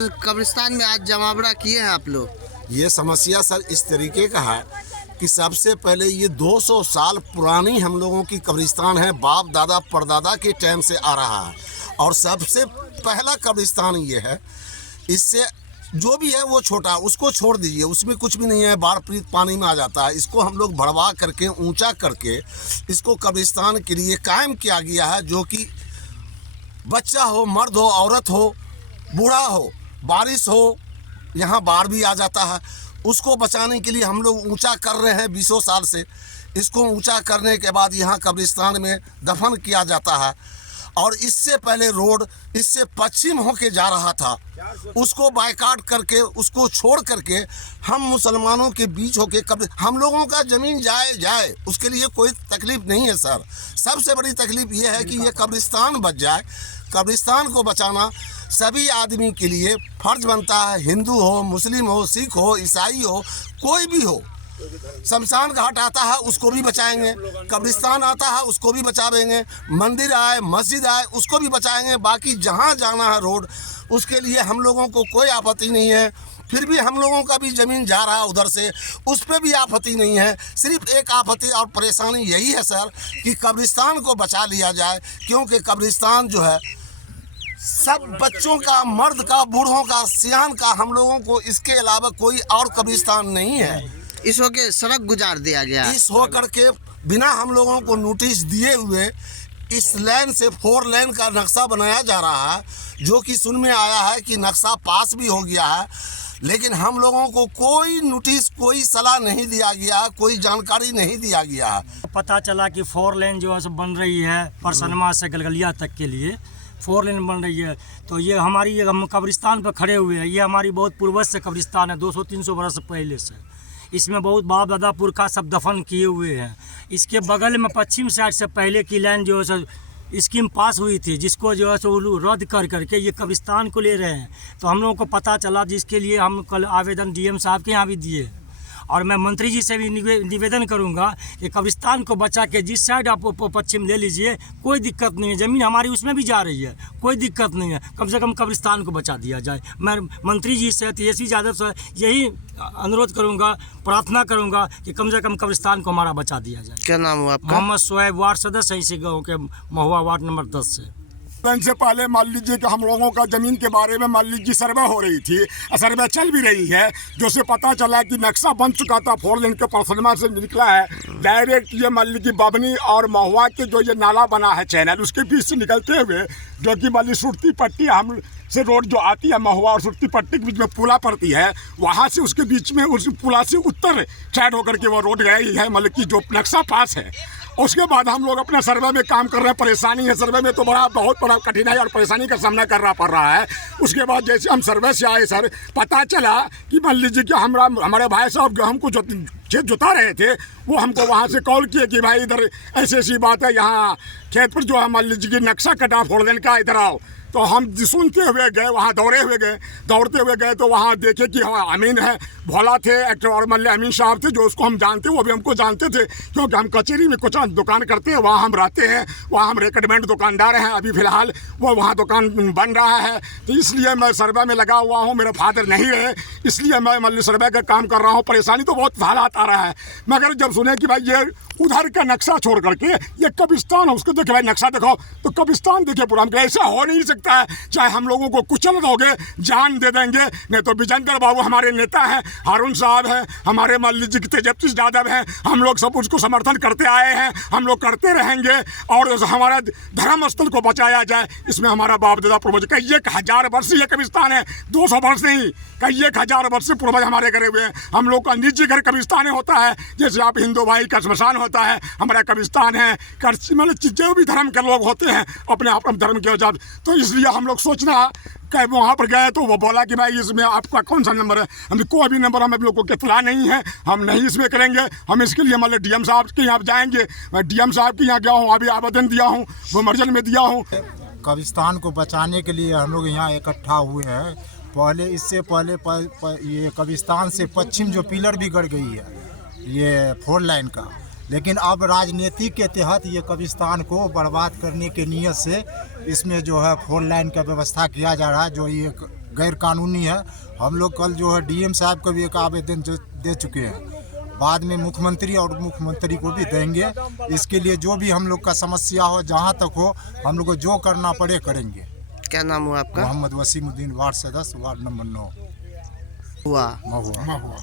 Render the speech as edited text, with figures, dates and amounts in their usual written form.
कब्रिस्तान में आज जमावड़ा किए हैं आप लोग। ये समस्या सर इस तरीके का है कि सबसे पहले ये 200 साल पुरानी हम लोगों की कब्रिस्तान है, बाप दादा परदादा के टाइम से आ रहा है और सबसे पहला कब्रिस्तान ये है। इससे जो भी है वो छोटा, उसको छोड़ दीजिए, उसमें कुछ भी नहीं है, बाढ़ पीड़ित पानी में आ जाता है। इसको हम लोग बढ़वा करके ऊंचा करके इसको कब्रिस्तान के लिए कायम किया गया है, जो कि बच्चा हो, मर्द हो, औरत हो, बूढ़ा हो, बारिश हो, यहाँ बाढ़ भी आ जाता है, उसको बचाने के लिए हम लोग ऊंचा कर रहे हैं 20 साल से। इसको ऊंचा करने के बाद यहाँ कब्रिस्तान में दफन किया जाता है। और इससे पहले रोड इससे पश्चिम होके जा रहा था, उसको बायकाट करके, उसको छोड़ करके हम मुसलमानों के बीच होके हम लोगों का ज़मीन जाए उसके लिए कोई तकलीफ़ नहीं है सर। सबसे बड़ी तकलीफ़ ये है कि ये कब्रिस्तान बच जाए। कब्रिस्तान को बचाना सभी आदमी के लिए फ़र्ज बनता है, हिंदू हो, मुस्लिम हो, सिख हो, ईसाई हो, कोई भी हो। शमशान घाट आता है उसको भी बचाएंगे, कब्रिस्तान आता है उसको भी बचाएंगे, मंदिर आए, मस्जिद आए, उसको भी बचाएंगे। बाकी जहाँ जाना है रोड, उसके लिए हम लोगों को कोई आपत्ति नहीं है। फिर भी हम लोगों का भी ज़मीन जा रहा है उधर से, उस पर भी आपत्ति नहीं है। सिर्फ एक आपत्ति और परेशानी यही है सर कि कब्रिस्तान को बचा लिया जाए, क्योंकि कब्रिस्तान जो है सब बच्चों का, मर्द का, बूढ़ों का, सियान का, हम लोगों को इसके अलावा कोई और कब्रिस्तान नहीं है। इस होके सड़क गुजार दिया गया। इस होकर के बिना हम लोगों को नोटिस दिए हुए इस लेन से 4 लेन का नक्शा बनाया जा रहा है, जो कि सुन में आया है कि नक्शा पास भी हो गया है, लेकिन हम लोगों को कोई नोटिस, कोई सलाह नहीं दिया गया, कोई जानकारी नहीं दिया गया है। पता चला कि 4 लेन जो है सब बन रही है परसनमा से गलगलिया तक के लिए 4 लेन बन रही है। तो ये हमारी, हम कब्रिस्तान पर खड़े हुए हैं, ये हमारी बहुत पूर्वज से कब्रिस्तान है, 200-300 बरस पहले से। इसमें बहुत बाप दादा पुरखा सब दफन किए हुए हैं। इसके बगल में पश्चिम साइड से पहले की लाइन जो है सो स्कीम पास हुई थी, जिसको जो है सो रद्द कर करके ये कब्रिस्तान को ले रहे हैं। तो हम लोगों को पता चला, जिसके लिए हम कल आवेदन डीएम साहब के यहाँ भी दिए। और मैं मंत्री जी से भी निवेदन करूंगा कि कब्रिस्तान को बचा के जिस साइड आप पश्चिम ले लीजिए, कोई दिक्कत नहीं है, ज़मीन हमारी उसमें भी जा रही है, कोई दिक्कत नहीं है, कम से कम कब्रिस्तान को बचा दिया जाए। मैं मंत्री जी से, तेजस्वी यादव से यही अनुरोध करूंगा, प्रार्थना करूंगा कि कम से कम कब्रिस्तान को हमारा बचा दिया जाए। क्या नाम हुआ आपका? मोहम्मद शोएब, वार्ड सदस्य है इसी गाँव के, महुआ वार्ड नंबर 10 से। से पहले मान लीजिए कि हम लोगों का ज़मीन के बारे में मान लीजिए सर्वे हो रही थी, सर्वे चल भी रही है, जो से पता चला कि नक्शा बन चुका था, 4 लेन के परसनमा से निकला है डायरेक्ट। ये मान लीजिए बबनी और महुआ के जो ये नाला बना है चैनल, उसके बीच से निकलते हुए जो कि मान लीजिए सुरती पट्टी हम से रोड जो आती है, महुआ और सुरती पट्टी के बीच में पुला पड़ती है, वहाँ से उसके बीच में उस पुला से उत्तर साइड होकर के वो रोड गई है, मतलब कि जो नक्शा पास है। उसके बाद हम लोग अपने सर्वे में काम कर रहे हैं। परेशानी है सर्वे में, तो बहुत बड़ा कठिनाई और परेशानी का सामना करना पड़ रहा है। उसके बाद जैसे हम सर्वे से आए सर, पता चला कि मान लीजिए कि हमारे भाई साहब जो हमको खेत जोता रहे थे, वो हमको वहाँ से कॉल किए कि भाई इधर ऐसी ऐसी बात है, यहाँ खेत पर जो है मान लीजिए कि नक्शा कटा 4 लेन का, इधर आओ। तो हम सुनते हुए गए, वहाँ दौड़ते हुए गए, तो वहाँ देखे कि हाँ अमीन है, भोला थे एक, और मान लीजिए अमीन साहब थे जो उसको हम जानते, वो भी हमको जानते थे, क्योंकि हम कचेरी में कुछ दुकान करते हैं, वहाँ हम रहते हैं, वहाँ हम रिकमेंड दुकानदार हैं। अभी फ़िलहाल वो वहाँ दुकान बन रहा है, तो इसलिए मैं सर्वे में लगा हुआ हूँ। मेरे फादर नहीं रहे, इसलिए मैं मान लीजिए सर्वे का काम कर रहा हूँ। परेशानी तो बहुत हालात आ रहा है, मगर जब सुने कि भाई ये उधर का नक्शा छोड़ करके ये कब्रिस्तान है, उसको देखे भाई नक्शा देखो, तो कब्रिस्तान देखे पूरा। हम ऐसा हो नहीं सकता है, चाहे हम लोगों को कुचल दोगे जान दे देंगे, नहीं तो विजेंद्र बाबू हमारे नेता हैं, हारून साहब हैं, हमारे मान लीजिए तेजस्वी यादव हैं, हम लोग सब उसको समर्थन करते आए हैं, हम लोग करते रहेंगे। और हमारा धर्म स्थल को बचाया जाए, इसमें हमारा बाप दादा पूर्वज कई 1000 वर्ष ये कब्रिस्तान है, 200 वर्ष नहीं, कई 1000 वर्ष से पूर्वज हमारे करे हुए हैं। हम लोग का निजी घर कब्रिस्तान होता है, जैसे आप हिंदू भाई का श्मशान होता है, हमारा कब्रिस्तान है। मतलब जो भी धर्म के लोग होते हैं अपने आप धर्म के वजह, तो इसलिए हम लोग सोचना कि वहाँ पर गए तो वो बोला कि भाई इसमें आपका कौन सा नंबर है, हमें कोई भी नंबर हम लोग को इत्तला नहीं है, हम नहीं इसमें करेंगे। हम इसके लिए मतलब डीएम साहब के यहाँ जाएंगे। मैं डीएम साहब के यहाँ गया हूँ, अभी आवेदन दिया हूँ, वो मर्जन में दिया हूँ। कब्रिस्तान को बचाने के लिए हम लोग यहाँ इकट्ठा हुए हैं। पहले इससे पहले ये कब्रिस्तान से पश्चिम जो पिलर भी गड़ गई है, ये 4 लाइन का, लेकिन अब राजनीति के तहत ये कब्रिस्तान को बर्बाद करने के नियत से इसमें जो है 4 लाइन का व्यवस्था किया जा रहा है, जो ये गैर कानूनी है। हम लोग कल जो है डीएम साहब को भी एक आवेदन दे चुके हैं, बाद में मुख्यमंत्री और उप मुख्यमंत्री को भी देंगे। इसके लिए जो भी हम लोग का समस्या हो, जहाँ तक हो, हम लोग को जो करना पड़े करेंगे। क्या नाम हुआ आपका? मोहम्मद वसीमुद्दीन, वार्ड सदस्य, वार्ड नंबर 9 हुआ महुआ।